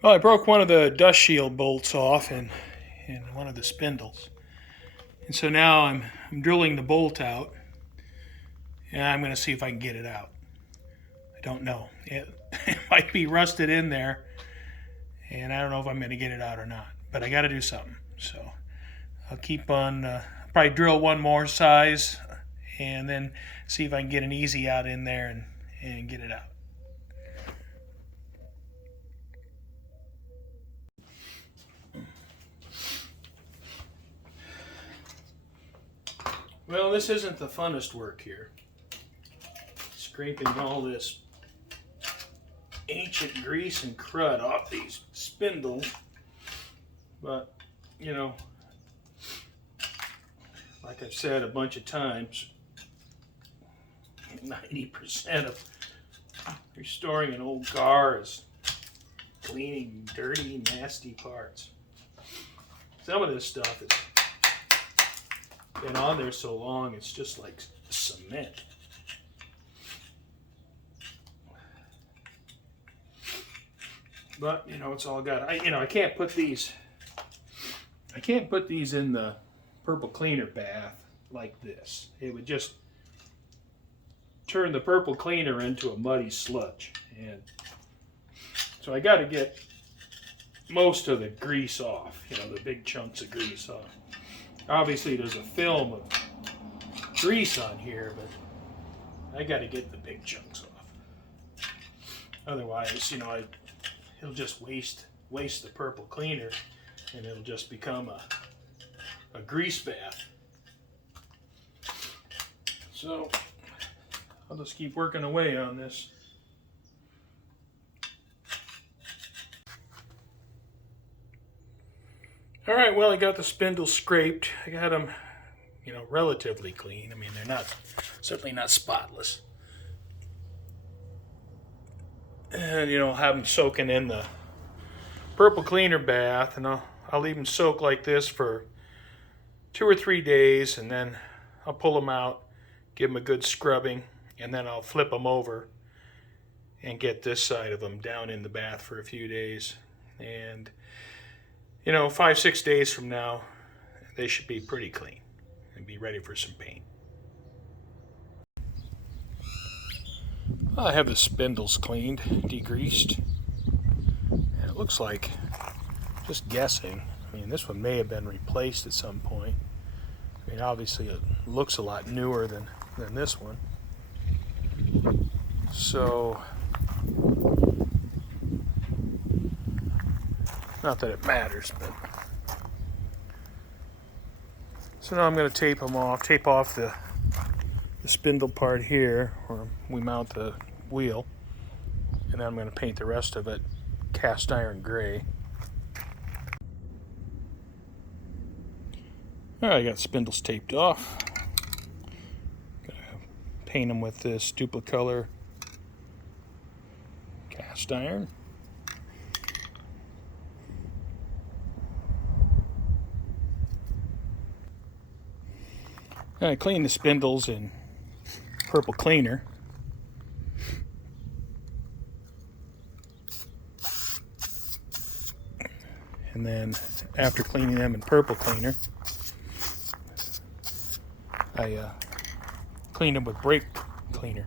Well, I broke one of the dust shield bolts off in one of the spindles. And so now I'm drilling the bolt out, and I'm going to see if I can get it out. I don't know. It might be rusted in there, and I don't know if I'm going to get it out or not. But I got to do something. So I'll keep on, probably drill one more size, and then see if I can get an easy out in there and get it out. Well, this isn't the funnest work here. Scraping all this ancient grease and crud off these spindles. But, you know, like I've said a bunch of times, 90% of restoring an old car is cleaning dirty, nasty parts. Some of this stuff has been on there so long, it's just like cement. But, you know, it's all got, I can't put these in the purple cleaner bath like this. It would just turn the purple cleaner into a muddy sludge. And so I got to get most of the grease off, the big chunks of grease off. Obviously there's a film of grease on here, but I got to get the big chunks off. Otherwise, it'll just waste the purple cleaner, and it'll just become a grease bath. So I'll just keep working away on this. All right, well, I got the spindles scraped. I got them, relatively clean. I mean, they're certainly not spotless. And, I'll have them soaking in the purple cleaner bath, and I'll leave them soak like this for 2 or 3 days, and then I'll pull them out, give them a good scrubbing, and then I'll flip them over and get this side of them down in the bath for a few days. And 5-6 days from now, they should be pretty clean and be ready for some paint. I have the spindles cleaned, degreased, and it looks like, just guessing, this one may have been replaced at some point. Obviously it looks a lot newer than this one. So, not that it matters, but. So now I'm going to tape off the spindle part here, where we mount the wheel, and then I'm going to paint the rest of it cast iron gray. All right, I got spindles taped off. Gonna paint them with this duplicolor cast iron. I clean the spindles in purple cleaner. And then after cleaning them in purple cleaner, I cleaned them with brake cleaner.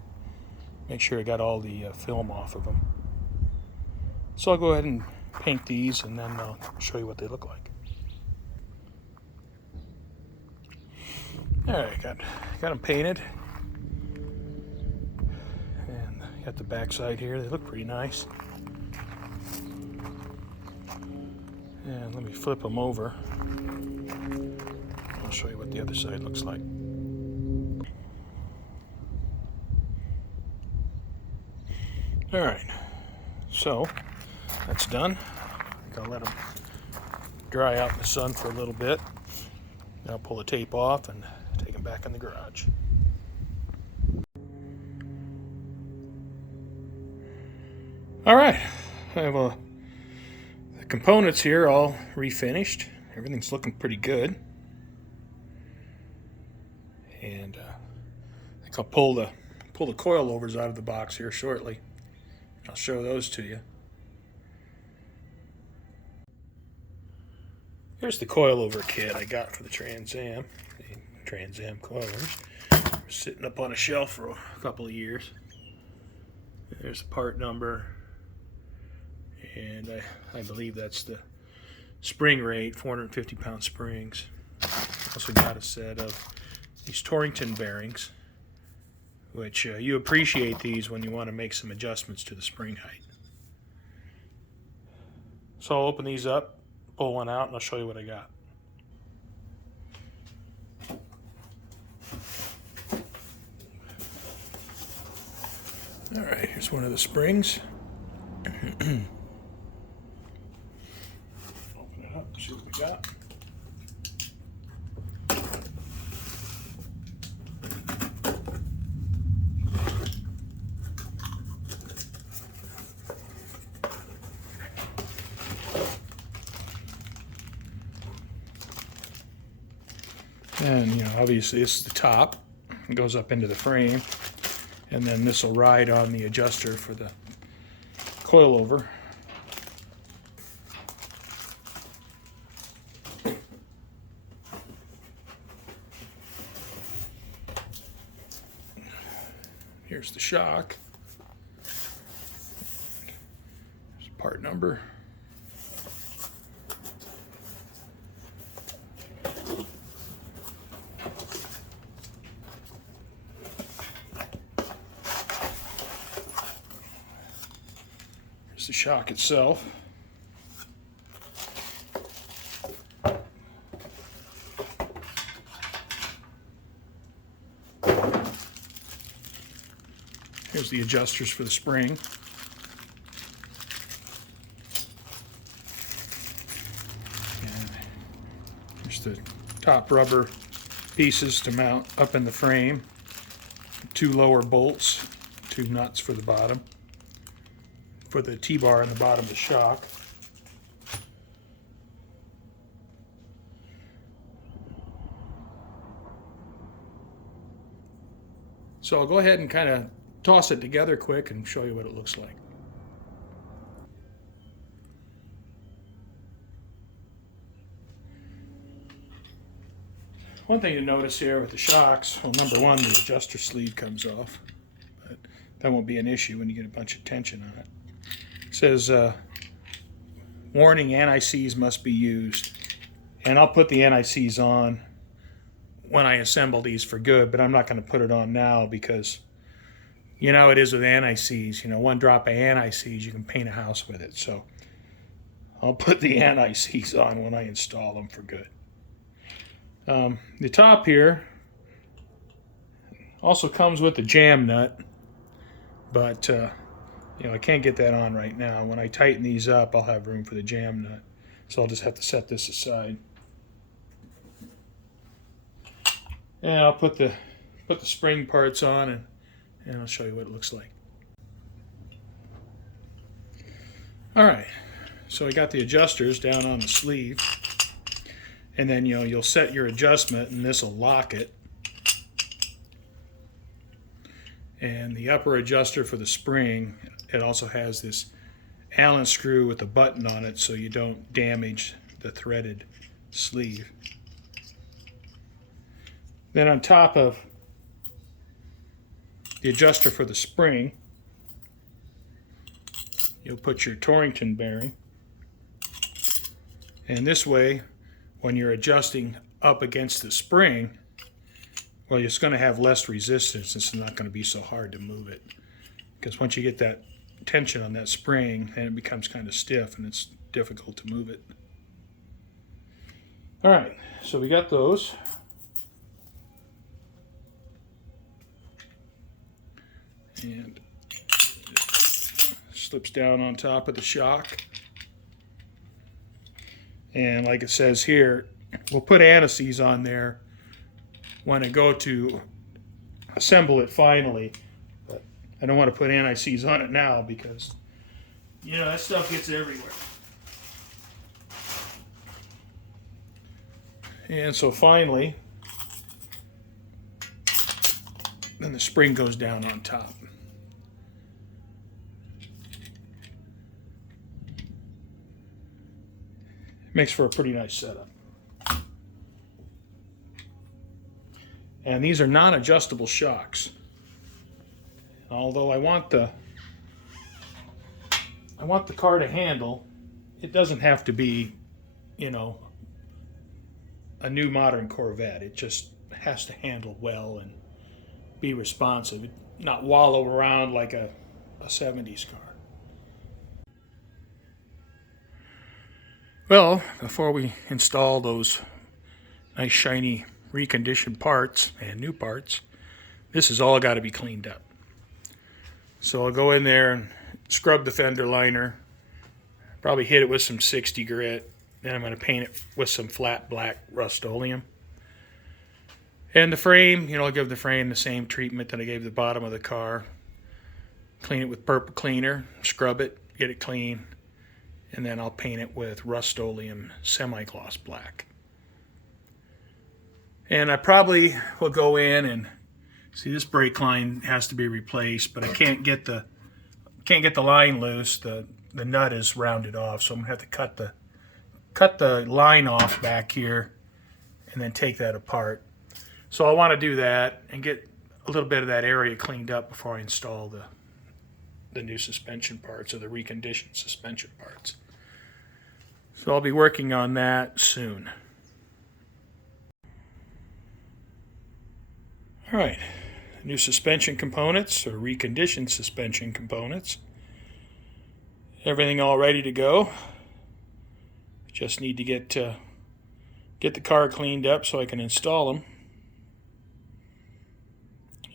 Make sure I got all the film off of them. So I'll go ahead and paint these, and then I'll show you what they look like. Alright, got them painted. And got the back side here. They look pretty nice. And let me flip them over. I'll show you what the other side looks like. Alright, so that's done. I'll let them dry out in the sun for a little bit. Then I'll pull the tape off and take them back in the garage. Alright, I have the components here all refinished. Everything's looking pretty good. And I think I'll pull the coilovers out of the box here shortly. I'll show those to you. Here's the coilover kit I got for the Trans Am. The Trans Am coilers. Sitting up on a shelf for a couple of years. There's the part number, and I believe that's the spring rate, 450 pound springs. Also got a set of these Torrington bearings, which you appreciate these when you want to make some adjustments to the spring height. So I'll open these up, pull one out, and I'll show you what I got. All right, here's one of the springs. Open it up, see what we got. And, you know, obviously this is the top. It goes up into the frame. And then this will ride on the adjuster for the coilover. Here's the shock. Here's part number. Here's the shock itself. Here's the adjusters for the spring. And here's the top rubber pieces to mount up in the frame. 2 lower bolts, 2 nuts for the bottom, for the T-bar on the bottom of the shock. So I'll go ahead and kind of toss it together quick and show you what it looks like. One thing to notice here with the shocks, well, number one, the adjuster sleeve comes off, but that won't be an issue when you get a bunch of tension on it. It says, warning, anti-seize must be used. And I'll put the anti-seize on when I assemble these for good, but I'm not going to put it on now because, you know, it is with anti-seize. You know, 1 drop of anti-seize, you can paint a house with it. So I'll put the anti-seize on when I install them for good. The top here also comes with a jam nut, but you know, I can't get that on right now. When I tighten these up, I'll have room for the jam nut, so I'll just have to set this aside. And I'll put the spring parts on, and I'll show you what it looks like. All right, so I got the adjusters down on the sleeve. And then, you know, you'll set your adjustment and this will lock it. And the upper adjuster for the spring, it also has this Allen screw with a button on it so you don't damage the threaded sleeve. Then on top of the adjuster for the spring, you'll put your Torrington bearing. And this way, when you're adjusting up against the spring, well, it's going to have less resistance. It's not going to be so hard to move it. Because once you get that tension on that spring, then it becomes kind of stiff and it's difficult to move it. All right, so we got those. And it slips down on top of the shock. And like it says here, we'll put anti-seize on there when I go to assemble it finally. But I don't want to put anti-seize on it now because, you know, that stuff gets everywhere. And so finally, then the spring goes down on top. Makes for a pretty nice setup. And these are non-adjustable shocks. Although I want the car to handle, it doesn't have to be, you know, a new modern Corvette. It just has to handle well and be responsive, not wallow around like a 70s car. Well, before we install those nice shiny reconditioned parts and new parts, this has all got to be cleaned up. So I'll go in there and scrub the fender liner, probably hit it with some 60 grit, then I'm going to paint it with some flat black Rust-Oleum. And the frame, you know, I'll give the frame the same treatment that I gave the bottom of the car. Clean it with purple cleaner, scrub it, get it clean, and then I'll paint it with Rust-Oleum semi-gloss black. And I probably will go in and see, this brake line has to be replaced, but I can't get the line loose. The nut is rounded off, so I'm gonna have to cut the line off back here and then take that apart. So I want to do that and get a little bit of that area cleaned up before I install the new suspension parts, or the reconditioned suspension parts. So I'll be working on that soon. All right, new suspension components, or reconditioned suspension components. Everything all ready to go. Just need to get the car cleaned up so I can install them.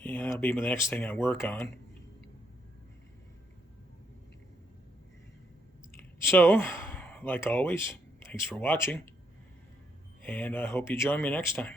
Yeah, that'll be the next thing I work on. So, like always, thanks for watching, and I hope you join me next time.